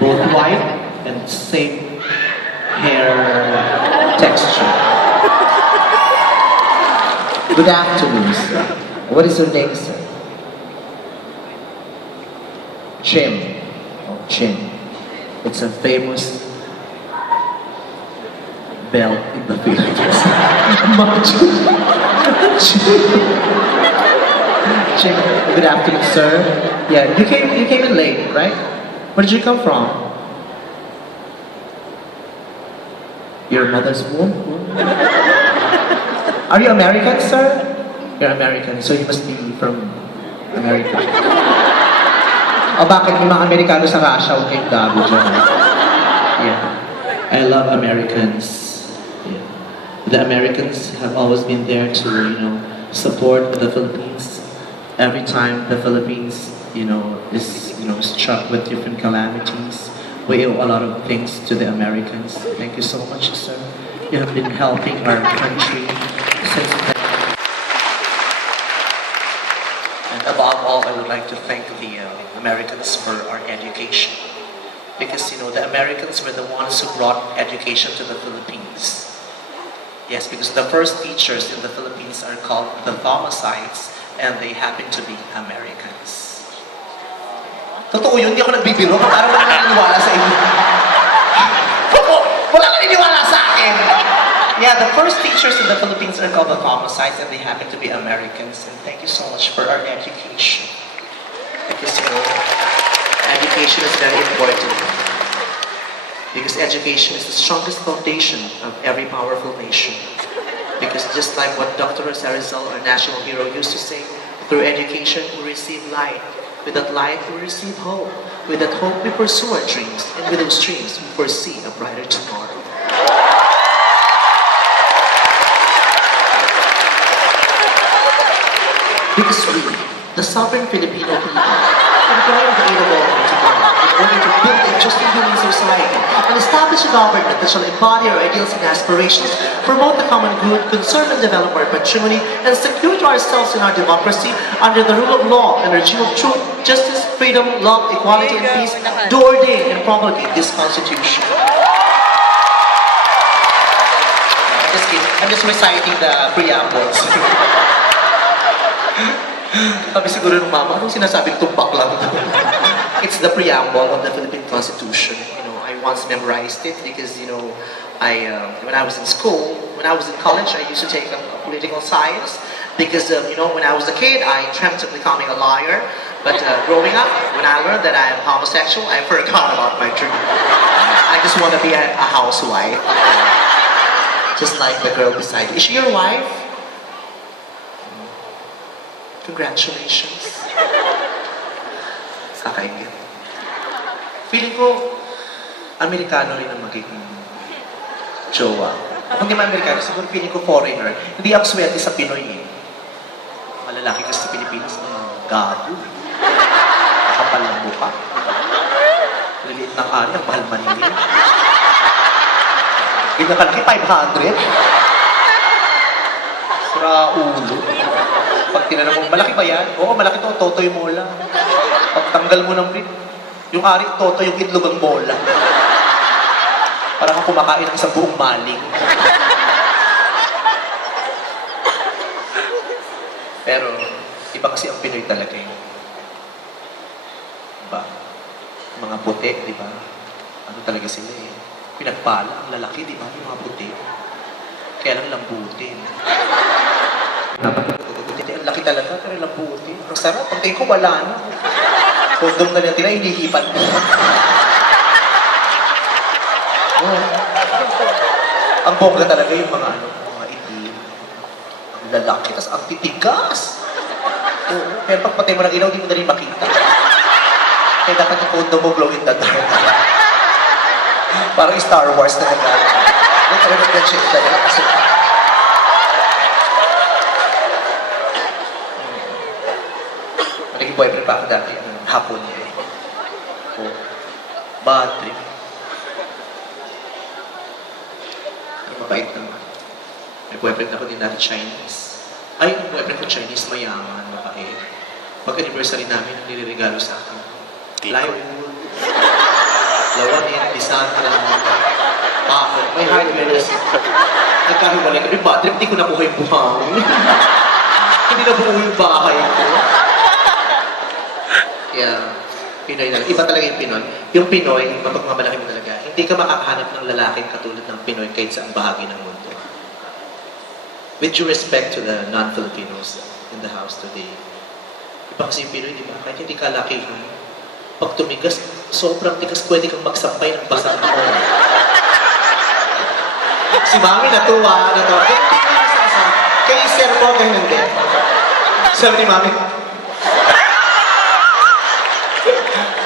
both white and same hair texture. Good afternoon, sir. What is your name, sir? Jim. Oh, Jim. It's a famous belt in the Philippines. Jim, good afternoon, sir. Yeah, you came in late, right? Where did you come from? Your mother's womb? Are you American, sir? You're American, so you must be from America. O bakit may mga Amerikano sa Russia? Huwag kayong gago dyan. Yeah, I love Americans. Yeah. The Americans have always been there to, support the Philippines. Every time the Philippines, is, struck with different calamities, we owe a lot of things to the Americans. Thank you so much, sir. You have been helping our country since then. And above all, I would like to thank the Americans for our education. Because, the Americans were the ones who brought education to the Philippines. Yes, because the first teachers in the Philippines are called the Thomasites, and they happen to be Americans. Totoo yun, hindi ako nagbibiro. Parang wala naniniwala sa inyo. Wala naniniwala sa akin! Yeah, the first teachers in the Philippines are called the Thomasites, and they happen to be Americans. And thank you so much for our education. Because, education is very important. Because education is the strongest foundation of every powerful nation. Because just like what Dr. Rosario Rizal, our national hero, used to say, through education we receive light. With that light we receive hope. With that hope we pursue our dreams. And with those dreams we foresee a brighter tomorrow. Because we, the sovereign Filipino people, employ the aid of all to God in order to build a just and human society and establish a government that shall embody our ideals and aspirations, promote the common good, conserve and develop our patrimony, and secure to ourselves in our democracy under the rule of law and regime of truth, justice, freedom, love, equality, and peace, do ordain and promulgate this Constitution. Just kidding. I'm just reciting the preambles. Sabi siguro ng mama, anong sinasabi tumbak lang? It's the preamble of the Philippine Constitution. I once memorized it because, when I was in school, when I was in college, I used to take political science because, when I was a kid, I dreamt of becoming a lawyer. But growing up, when I learned that I am homosexual, I forgot about my dream. I just want to be a housewife. Just like the girl beside you. Is she your wife? Congratulations. Kakaingit. Feeling ko, Amerikano rin ang magiging jowa. Kung di man Amerikano, siguro feeling ko foreigner. Hindi ako swerte sa Pinoy eh. Malalaki kasi sa Pilipinas, mga gago. Nakapal ng buka. Liliit ng ari, ang mahal maningin. Ganyan kalaki, 500. Sira ulo. Pag tinanong mo, malaki ba yan? Oo, malaki to, totoy mo lang. Pag tanggal mo ng bit, yung ari, toto, yung itlog ang bola. Parang kang kumakain ng isang buong maling. Pero, iba kasi ang Pinoy talaga yun. Diba? Mga puti, di ba? Ano talaga sila eh? Pinagpala, ang lalaki, di ba? Yung mga puti. Kaya lang lambutin. Ang laki talaga, pero lambutin. Ang sarap, pag tingin ko wala na. Kondom na lang tila, hinihipan mo. Oh. Ang bongga talaga yung mga itim. Ang lalaki, tas ang titigas. Oo. Pero pag patay mo ng ilaw, di mo na rin makita. Kaya dapat yung kondom mo glow in the dark. Parang Star Wars na nagagawa. Yung talaga nag-check na yan. Kasi naging boyfriend pa ako dati. Hapon niya eh. Oh. Bad trip. Mabait naman. May boyfriend ako din dati Chinese. Ay, yung boyfriend ko Chinese, mayaman, mabait. Pag-anniversary namin, niliregalo sa akin. Plywood. Alexandra. Ako, may hardware. Nagkahiwalay kami. Bad trip, hindi ko nakuha yung buhangin. Hindi na buo yung bahay ko. Yeah. Pinoy na. Iba talaga yung Pinoy. Yung Pinoy, mapagmamalaki mo talaga. Hindi ka makakahanap ng lalaking katulad ng Pinoy kahit saan bahagi ng mundo. With due respect to the non-Filipinos in the house today. Iba kasi yung Pinoy, di ba? Kahit hindi ka lakihan. Pag tumigas, sobrang tigas, pwede kang magsampay ng basang ako. Si Mami natuwa. Kay Sir po, ganyan din. Sabi ni Mami,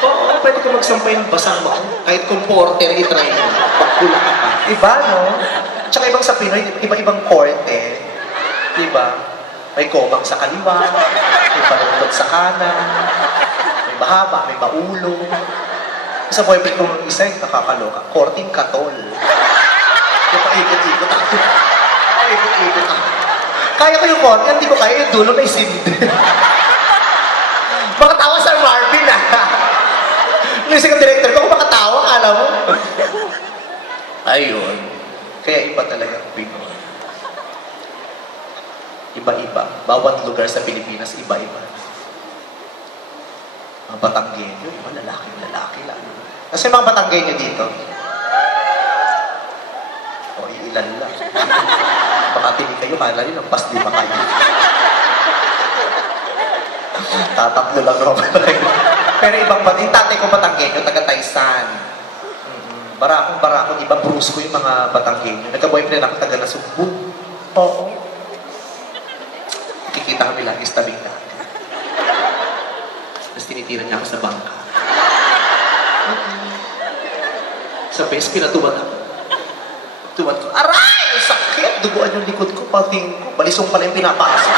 oo, pwede ka magsampay ng basang mo. Kahit kung porter, itry mo. Pagkula ka pa. Iba, no? Tsaka ibang sa Pinoy, iba-ibang korte. Diba? May komang sa kaliwa, may palungkot sa kanan, may mahaba, may maulo. Sa boyfriend ko ng isa, yung nakakaloka, korting katol. Yung paikot-ikot ako. Paikot-ikot ako. Kaya ko yung korte, hindi ko kaya yung dulo may sindi. Makatawa sa Marvin, ah. Yung isang director ko, makatawa, alam mo. Ayun. Kaya iba talaga ang Pinoy. Iba-iba. Bawat lugar sa Pilipinas, iba-iba. Mga Batanggenyo, iba lalaki lang. Kasi mga Batanggenyo dito, o iilan lang. Baka pili kayo, kala nyo, nagpas di ba kayo? Tatatlo lang naman kayo. Pero ibang Batanggenyo, yung tatay ko Batanggenyo, taga Taysan. Barakong, iba brusko yung mga Batanggenyo. Nagka-boyfriend ako taga Nasugbu. Oo. Kikita kami lagi sa tabing natin. Tapos tinitira niya ako sa bangka. Sa base, pinatuwad ako. Tuwad ko, aray! Ang sakit! Duguan yung likod ko, pating ko. Balisong pala yung pinapasok.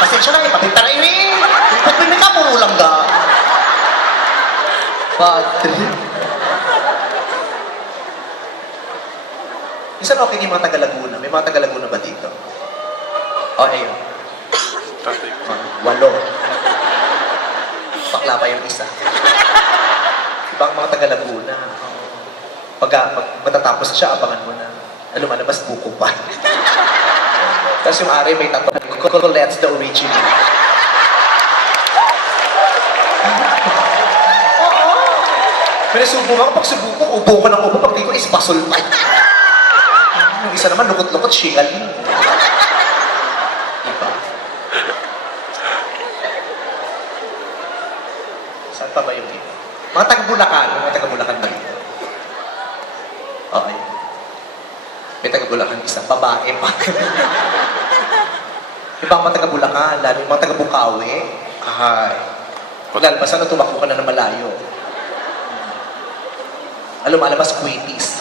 Pasensya na, ipatay taray rin! Ba't may ka, puro lang ga? Padre. Minsan okay yung mga taga-Laguna. May mga taga-Laguna ba dito? O, ayun. 8. Bakla pa yung isa. Ibang mga taga-Laguna. Pag matatapos na siya, abangan mo na. Lumalabas buko pa. Tapos yung ari may tato. Cocolette's the original. Oo. Pero subo ako, pag subo ko, ubo ko ng ubo. Pag di ko is basol pa. Yung isa naman, lukot-lukot, shingal. Diba? Saan pa ba yung iba? Mga taga-Bulacan ba dito? Okay. May taga-Bulacan isa, babae pa. Ibang mga taga-Bulacan, lalo yung mga taga-Bukawi. Ay. Lalabas na tumakbo ka na ng malayo. Lumalabas Quaties.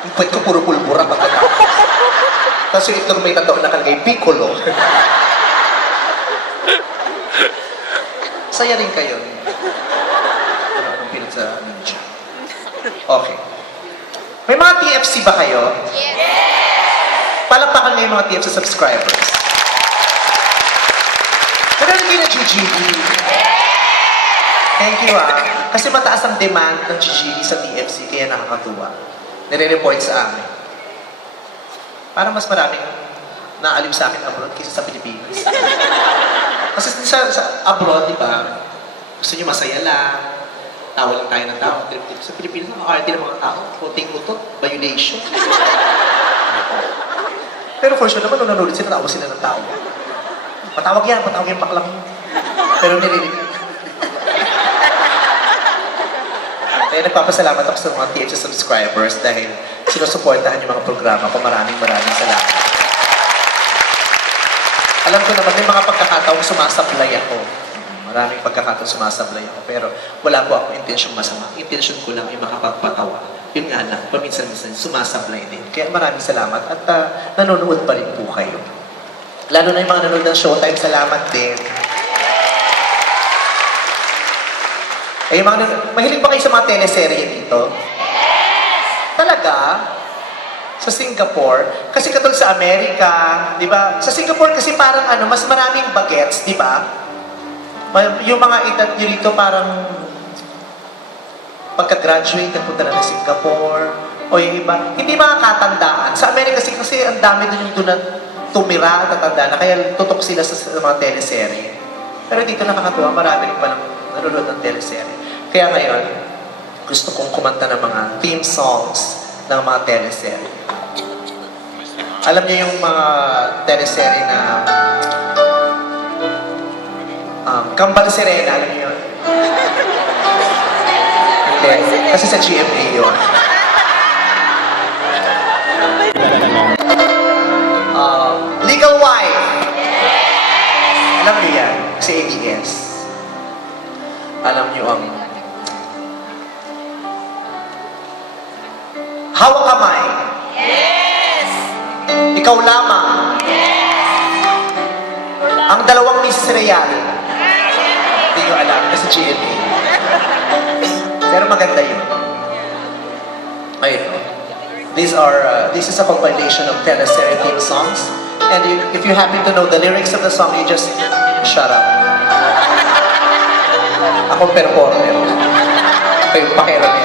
Yung puwet ko puro pulbura pagkatapos. Tapos yung itlog may tato nakalagay, Piccolo. Saya rin kayo. Anong pinag sa ninja? Okay. May mga TFC ba kayo? Yes! Palakpakan niyo yung mga TFC subscribers. Magaling kayo na GGB. Thank you, ah. Kasi mataas ang demand ng GGB sa TFC, kaya nakakatuwa. Nire-report sa amin. Parang mas maraming naalim sa akin abroad kaysa sa Pilipinas. Kasi sa abroad, di ba, gusto nyo masaya lang, tawa lang tayo ng tao. Sa Pilipinas, nakakarte ng mga tao, konting utot, violation. Pero for sure naman, nung nanonood sila, tawa sila ng tao. Patawag yan baklang. Pero nililinig. Kaya nagpapasalamat ako sa mga TFC subscribers dahil sinusuportahan yung mga programa ko. Maraming salamat. Alam ko naman, may mga pagkakataong sumasablay ako. Maraming pagkakataong sumasablay ako. Pero wala po ako intensyong masama. Intention ko lang ay makapagpatawa. Yun nga lang, paminsan-minsan sumasablay din. Kaya maraming salamat at nanonood pa rin po kayo. Lalo na yung mga nanonood ng Showtime, salamat din. Eh, mahilig ba kayo sa mga teleserye dito? Yes! Talaga? Sa Singapore? Kasi katulad sa Amerika, di ba? Sa Singapore kasi parang mas maraming bagets, di ba? Yung mga edad nyo dito parang pagka-graduate, nagpunta na ng Singapore, o yung iba, hindi mga katandaan. Sa Amerika kasi ang dami doon na tumira, tatanda na, kaya tutok sila sa mga teleserye. Pero dito nakakatuwa, marami rin palang nanonood ng teleserye. Kaya ngayon, gusto kong kumanta ng mga theme songs ng mga teleserye. Alam niyo yung mga teleserye na Kambal Sirena, alam niyo yun? Hindi, kasi sa GMA yun. Legal Wife. Alam niyo yan, sa ABS. Alam niyo ang Hawak Kamay. Ikaw Lamang. Ang Dalawang Miss Real. Hindi nyo alam, nasa GMA. Pero maganda yun. Ayun. This is a compilation of teleserye theme songs. And if you happen to know the lyrics of the song, you just shut up. Ako performer. Kayo pakiramay.